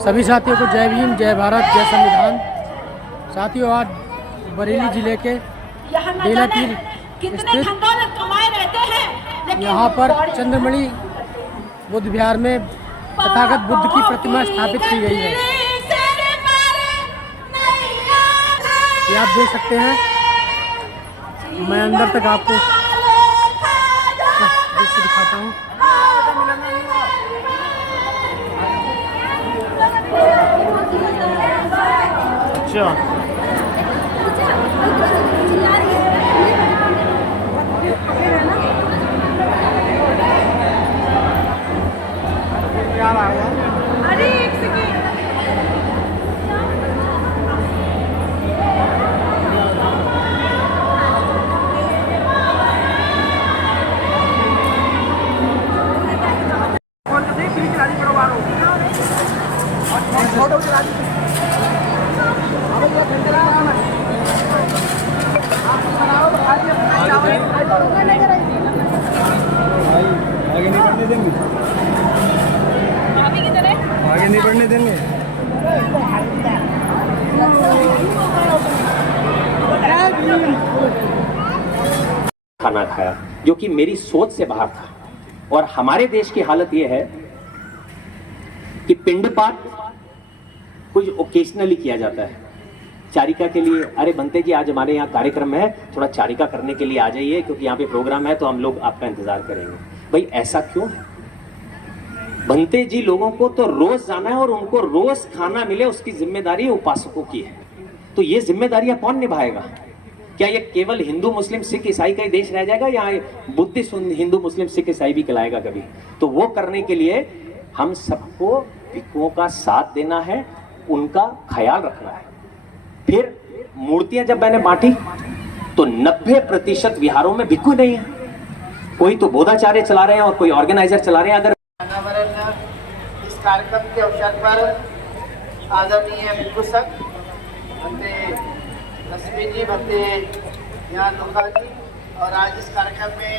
सभी साथियों को जय भीम, जय भारत, जय संविधान। साथियों, आज बरेली जिले के बेला पीर स्थित यहाँ पर चंद्रमणि बुद्ध विहार में तथागत बुद्ध की प्रतिमा स्थापित की गई है। ये आप देख सकते हैं। मैं अंदर तक आपको दृश्य दिखाता हूँ। अच्छा, अरे एक सेकंड, आगे नहीं बढ़ने देंगे, आगे नहीं बढ़ने देंगे। खाना खाया जो कि मेरी सोच से बाहर था। और हमारे देश की हालत यह है कि पिंडपात कुछ ओकेजनली किया जाता है, चारिका के लिए। अरे बनते जी, आज हमारे यहाँ कार्यक्रम है, थोड़ा चारिका करने के लिए आ जाइए, क्योंकि यहाँ पे प्रोग्राम है, तो हम लोग आपका इंतजार करेंगे। भाई ऐसा क्यों है? बनते जी लोगों को तो रोज जाना है और उनको रोज खाना मिले, उसकी जिम्मेदारी उपासकों की है। तो ये जिम्मेदारियां कौन निभाएगा? क्या ये केवल हिंदू मुस्लिम सिख ईसाई का ही देश रह जाएगा, या बुद्धिस्ट हिंदू मुस्लिम सिख ईसाई भी कहलाएगा कभी? तो वो करने के लिए हम सबको भिक्षुओं का साथ देना है, उनका ख्याल रखना है। फिर मूर्तियां जब मैंने बांटी तो 90% विहारों में भिक्षु नहीं है। कोई तो बोधाचार्य चला रहे हैं और कोई ऑर्गेनाइजर चला रहे हैं। अगर इस कार्यक्रम के अवसर पर आदरणीय भिक्षु संघ भक्ते लक्ष्मी जी, भक्ते ज्ञान लोका जी, और आज इस कार्यक्रम में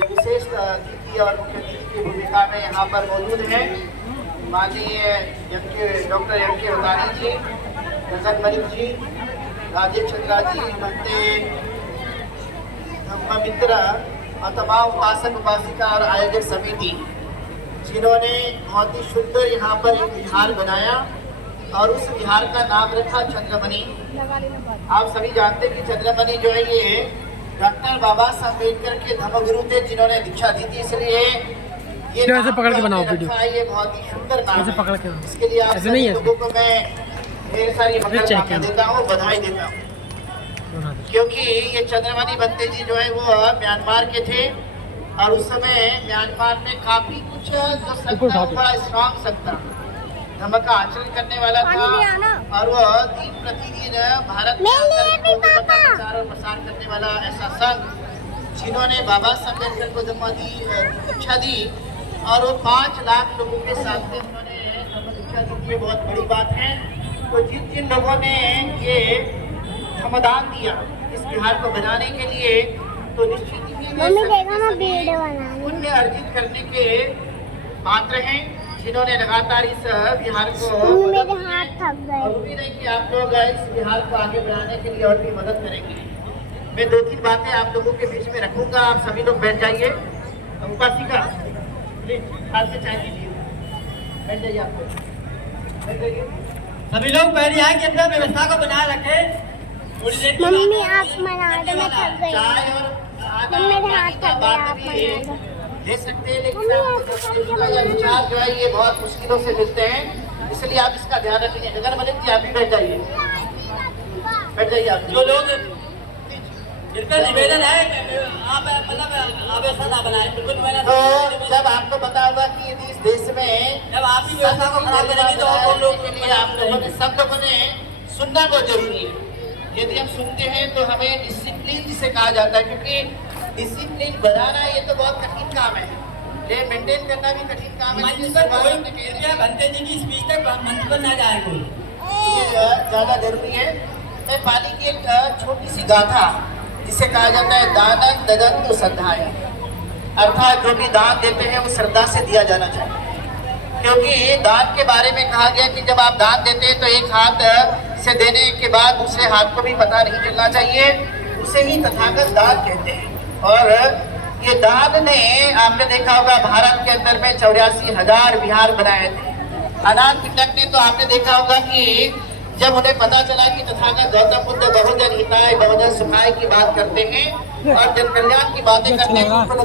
विशेष अतिथि और मुख्य अतिथि की भूमिका में यहाँ पर मौजूद हैं माननीय डॉक्टर एम.के. रोतानी जी, गगन मलिक जी, राजीव चंद्रा जी, भक्ते मित्र और तमाम उपासक उपासिका और आयोजक समिति, जिन्होंने बहुत ही सुंदर यहाँ पर एक विहार बनाया और उस विहार का नाम रखा चंद्रमणि। आप सभी जानते हैं कि चंद्रमणि जो है ये डॉक्टर बाबा साहब अम्बेडकर के धर्मगुरु थे, जिन्होंने दीक्षा दी थी, इसलिए ये ऐसे पकड़ के बनाओ वीडियो। ये बहुत ही सुंदर नाम है। पकड़ के इसके लिए आप सभी लोगों को मैं ढेर सारी मंगल देता हूँ, बधाई देता हूँ, क्योंकि ये चंद्रमणि बनते जी जो है वो म्यांमार के थे और उस समय म्यांमार में काफी कुछ जो संत बड़ा स्ट्रॉन्ग संत था, धर्म का आचरण करने वाला था, और वो दिन प्रतिदिन भारत में प्रचार और प्रसार करने वाला ऐसा संत, जिन्होंने बाबा साहब अम्बेडकर को दीक्षा दी और वो 5 लाख लोगों के साथ में उन्होंने दीक्षा दी। ये बहुत बड़ी बात है। तो जिन जिन लोगों ने ये श्रमदान दिया इस बिहार को बनाने के लिए, तो निश्चित ही पुण्य अर्जित करने के पात्र हैं, जिन्होंने लगातार इस बिहार को उम्मीद है कि आप लोग इस बिहार को आगे बढ़ाने के लिए और भी मदद करेंगे। मैं 2-3 बातें आप लोगों के बीच में रखूंगा, आप सभी लोग बैठ जाइए। उपासिका हाथ से चाय दीजिए, बैठ जाइए, आप लोग बैठ जाइए। सभी लोग पहले यहाँ के अंदर व्यवस्था को बनाए रखें। थोड़ी देर मम्मी आप मना दो, मैं थक गई। चाय और मेरे हाथ थक गए, आप मना दो। दे सकते हैं, लेकिन आपका विचार जो है ये बहुत मुश्किलों से मिलते हैं, इसलिए आप इसका ध्यान रखेंगे। गगन मलिक जी, आप भी बैठ जाइए, बैठ जाइए। आप जो लोग जिनका निवेदन है आप मतलब व्यवस्था ना बनाए, बिल्कुल। तो जब आपको पता होगा कि यदि इस देश में जब आप ही व्यवस्था को खराब करेंगे तो और लोग के लिए आप लोगों ने, सब लोगों ने सुनना बहुत जरूरी है। यदि हम सुनते हैं तो हमें डिसिप्लिन जिसे कहा जाता है, क्योंकि डिसिप्लिन बनाना ये तो बहुत कठिन काम है, ये मेंटेन करना भी कठिन काम है। भंते जी की स्पीच तक मंच पर ना जाए कोई, ज्यादा जरूरी है। मैं पाली की एक छोटी सी गाथा जिसे कहा जाता है दानन ददन्तु श्रद्धाया, अर्थात जो भी दान देते हैं वो श्रद्धा से दिया जाना चाहिए। क्योंकि दान के बारे में कहा गया कि जब आप दान देते हैं तो एक हाथ से देने के बाद दूसरे हाथ को भी पता नहीं चलना चाहिए, उसे ही तथागत दान कहते हैं। और ये दान ने आपने देखा होगा भारत के अंदर में 84,000 विहार बनाए थे। अनाथ पिंडक ने तो आपने देखा होगा कि जब उन्हें पता चला कि तथागत गौतम बुद्ध बहुजन हिताय बहुजन सुखाय की बात करते हैं और जन कल्याण की बातें करते हैं,